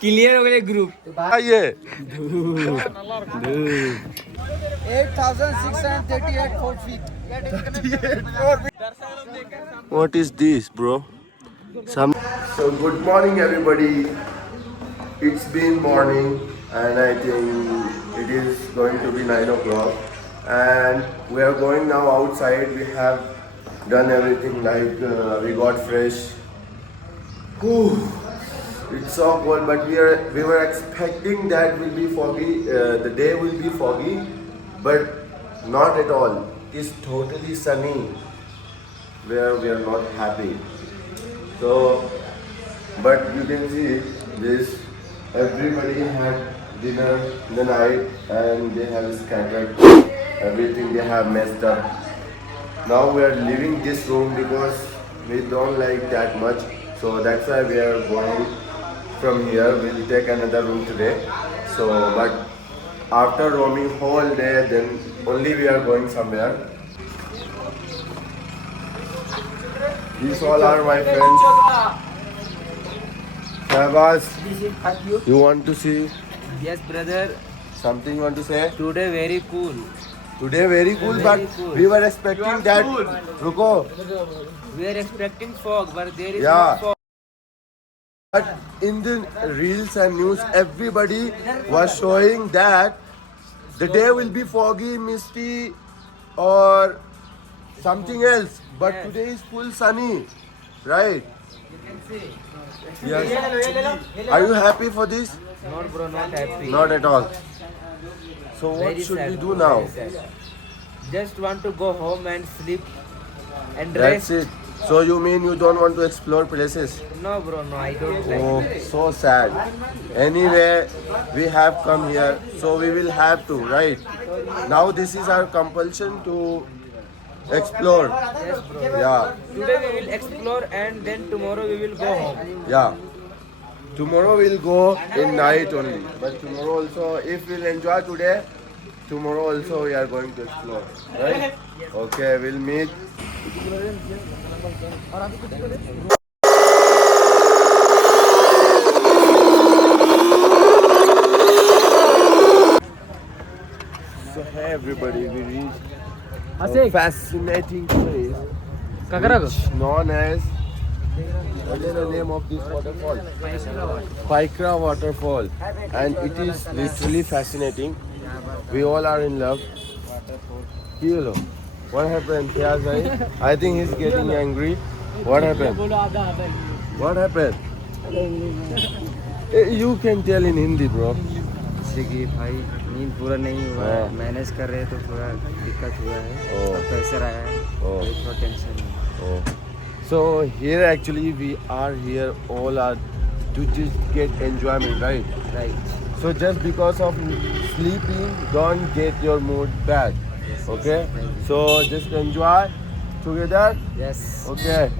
Clear हो गए group ये 8638 4 feet. What is this, bro? Some. So good morning, everybody. It's been morning, and I think it is going to be 9 o'clock, and we are going now outside. We have done everything like we got fresh. Whew. It's so cold, but we were expecting that will be foggy. The day will be foggy, but not at all. It's totally sunny, where we are not happy. So, but you can see this. Everybody had dinner in the night, and they have scattered everything. They have messed up. Now we are leaving this room because we don't like that much. So that's why we are going from here. We'll take another room today. So, but after roaming whole day, then only we are going somewhere. These all are my friends. Shahbaz, you want to see Yes, brother. something? You want to say? Today very cool. Today very cool, Very but cool. we were expecting that. Ruko. We are expecting fog, but there is Yeah. no fog. But in the reels and news, everybody was showing that the day will be foggy, misty, or something else. But Yes. today is full sunny, right? You can see. Yes. Are you happy for this? Not bro, not happy. Not at all. So what Very should sad, we do bro, now? very sad. Just want to go home and sleep and That's rest. it. So you mean you don't want to explore places? No bro, no, I don't Oh, like. so sad. Anyway, we have come here, so we will have to, right? Now this is our compulsion to explore. Yes bro. Yeah, Today we will explore and then tomorrow we will go home. yeah. Tomorrow we'll go in night only. But tomorrow also, if we'll enjoy today, tomorrow also we are going to explore, right? Okay, we'll meet. So hey everybody, we reached a fascinating place which known as, what is the name of this waterfall? Paikra waterfall, and it is literally fascinating. We all are in love. Hello. What happened, Fiaz bhai? I think he's getting angry. What happened? What happened? You can tell in Hindi, bro. जैसे कि भाई नींद पूरा नहीं हुआ है, हाँ। Manage कर रहे हैं तो थोड़ा दिक्कत हुआ है ओह। और प्रेशर आया है ओह। तो थोड़ा टेंशन है। Oh. So here actually we are here all are to just get enjoyment, right? Right So just because of sleeping, don't get your mood bad. Okay? So just enjoy together. Yes Okay.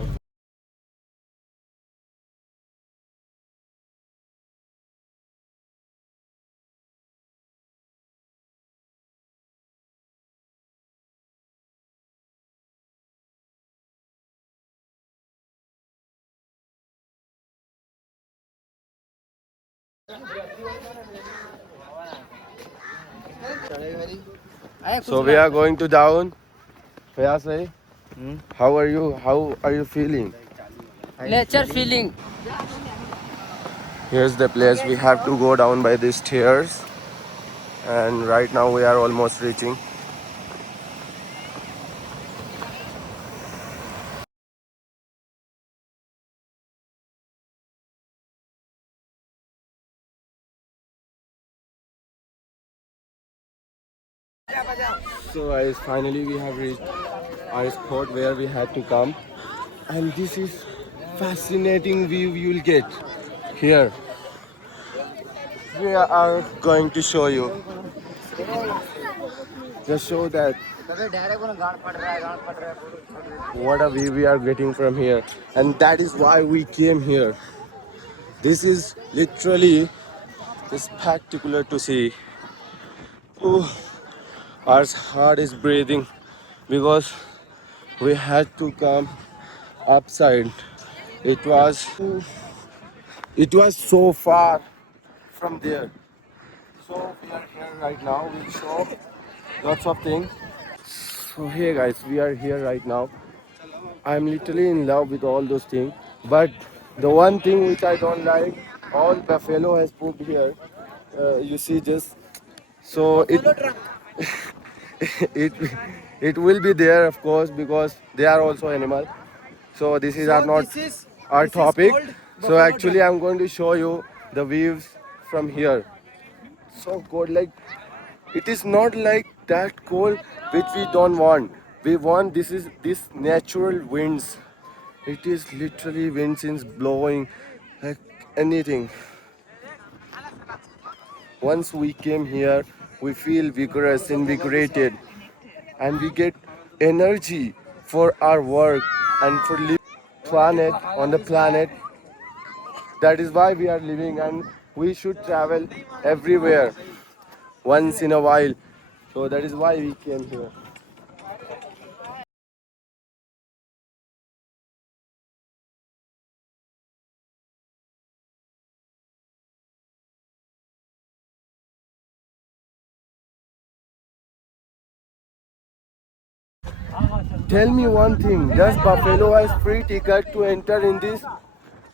So we are going to down. Fayaz bhai, how are you? How are you feeling? Nature feeling Here's the place. We have to go down by these stairs. And right now we are almost reaching. So guys, finally we have reached our spot where we had to come. And this is fascinating view you will get here. We are going to show you. Just show that what a view we are getting from here. And that is why we came here. This is literally spectacular to see. Ooh, our heart is breathing because we had to come upside. It was It was so far from there. So we are here right now. We'll show lots of things. So hey guys, we are here right now. I'm literally in love with all those things. But the one thing which I don't like, all buffalo has pooped here. You see just so it it will be there of course because they are also animal. So this is not our topic. So actually I'm going to show you the views from here. So cold, like it is not like that cold which we don't want. We want this natural winds. It is literally winds is blowing like anything. Once we came here, we feel vigorous, invigorated, and we get energy for our work and for living planet on the planet. That is why we are living, and we should travel everywhere once in a while. So that is why we came here. Tell me one thing, does Buffalo has free ticket to enter in this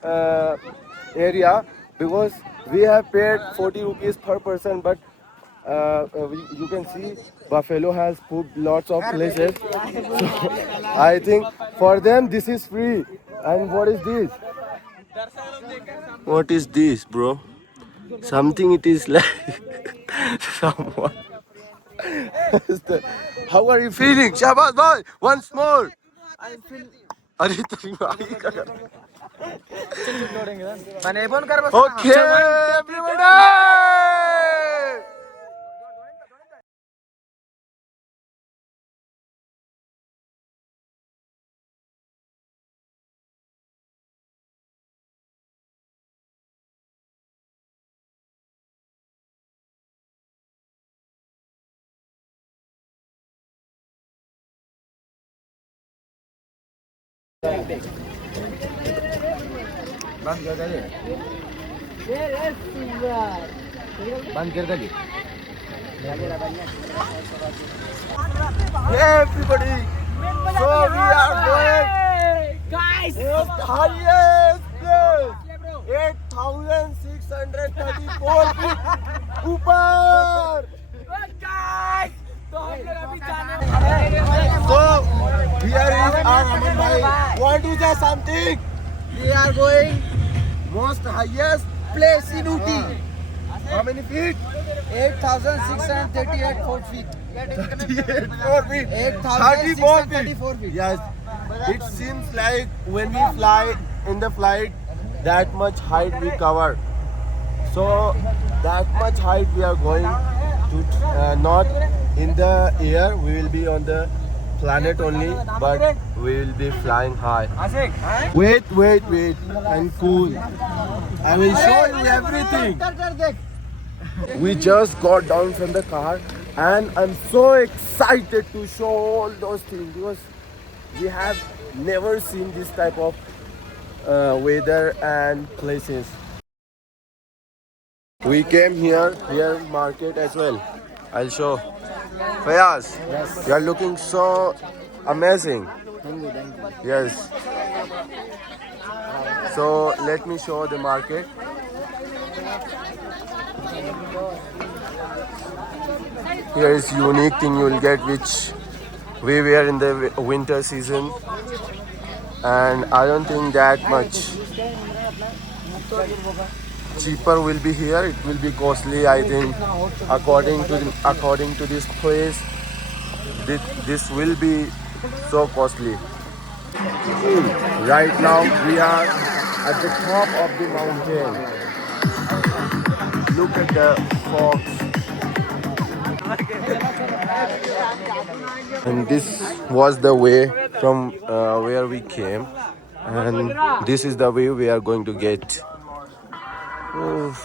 uh, area? Because we have paid 40 rupees per person, but you can see Buffalo has pooped lots of places. So I think for them this is free. And what is this? What is this, bro? Something it is like someone. How are you feeling? Shabazz boy, once more. अरे तेरी माँ की कसम। Okay, everybody. बंद कर दे everybody, so we are going guys most highest place 8634 feet ऊपर guys तो हम लोग अभी जाने so here is our Aman bhai want to say something we are going most highest place in Uti. How many feet? 8,638 feet. 34 feet. 8,634 feet. Yes. It seems like when we fly in the flight, that much height we cover. So that much height we are going to not in the air. We will be on the planet only, but we will be flying high. Wait, and cool. I will show you everything. We just got down from the car and I'm so excited to show all those things because we have never seen this type of weather and places. We came here market as well. I'll show. Fayaz, you are looking so amazing. Thank you. Yes. So let me show the market. Here is unique thing you will get which we wear in the winter season, and I don't think that much cheaper will be here. It will be costly, I think, according to this place. This will be so costly. Right now we are at the top of the mountain. Look at the fogs. And this was the way from where we came, and this is the way we are going to get. Oof.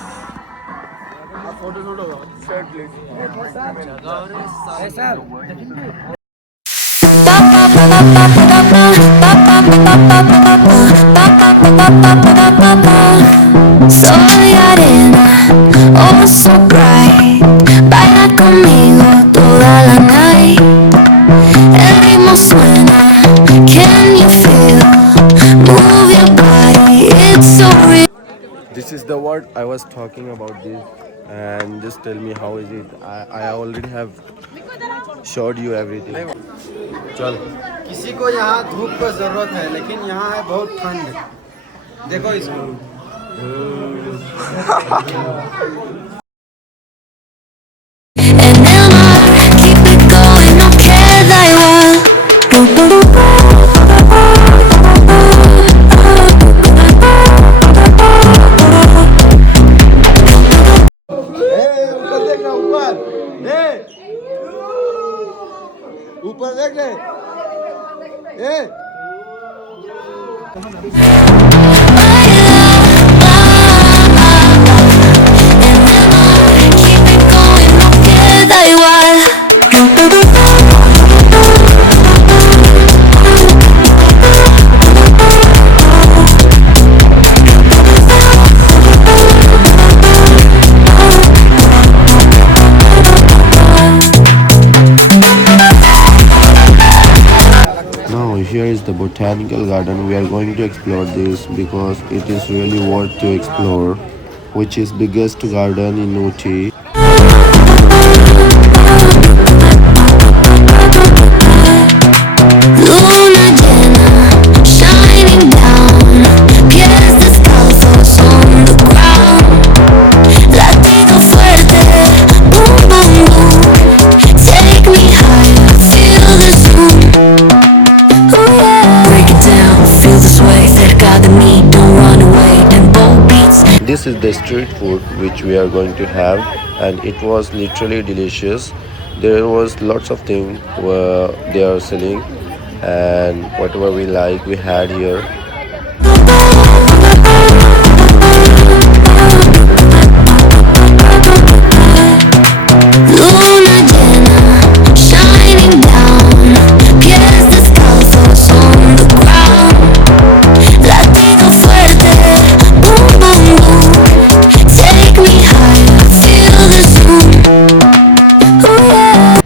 the word I was talking about this, and just tell me how is it. I already have showed you everything. चल. किसी को यहाँ धूप का जरूरत है लेकिन यहाँ है बहुत ठंड देखो इसको And then I keep it going, no care like ऊपर देख रहा ऊपर ऊपर देख ले keep it going, no care like Now here is the botanical garden. We are going to explore this because it is really worth to explore, which is biggest garden in Uti. Luna Llena, shining down, pierce the scalzos on the ground. Latido fuerte, boom boom boom, take me higher, feel the zoom. Oh yeah. Break it down, feel the sway, cerca de mí, don't run away, and bold beats. This is the street food which we are going to have, and it was literally delicious. There was lots of things they are selling, and whatever we like we had here. Luna Llena, shining down, pierce the scalzos on the ground. Latido fuerte, boom boom boom, take me higher, feel the zoom. Oh yeah.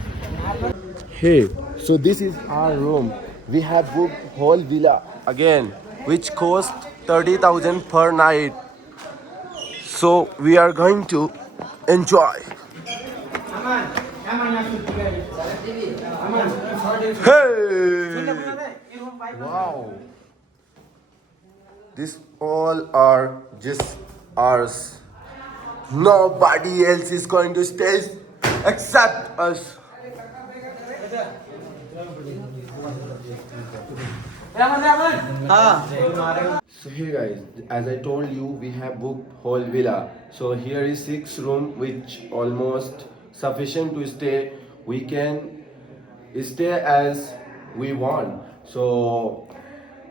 Hey, so this is our room. We have booked whole villa again, which cost 30,000 per night. So we are going to enjoy. Hey! Wow! This all are just ours. Nobody else is going to stay except us. So hey guys, as I told you, we have booked whole villa. So here is 6 room, which almost sufficient to stay. We can stay as we want. So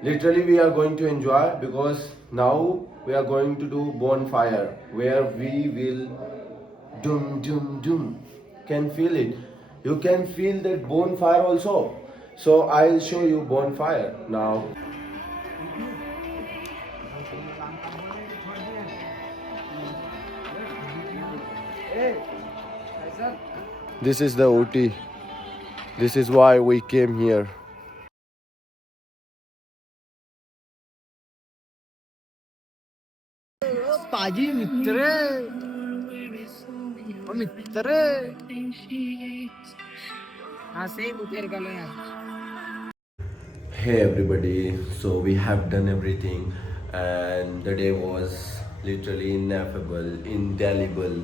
literally we are going to enjoy, because now we are going to do bonfire where we will doom doom doom. Can feel it. You can feel that bonfire also. So I'll show you bonfire now. This is the Ooty. This is why we came here. पाजी मित्र मित्र हाँ same उतेर कर लो यार Hey everybody, so we have done everything, and the day was literally ineffable, indelible,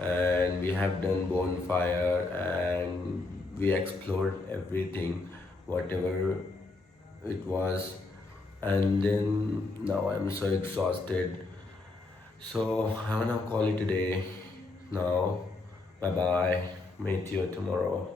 and we have done bonfire and we explored everything, whatever it was, and then now I'm so exhausted. So I'm gonna call it a day now. Bye bye. Meet you tomorrow.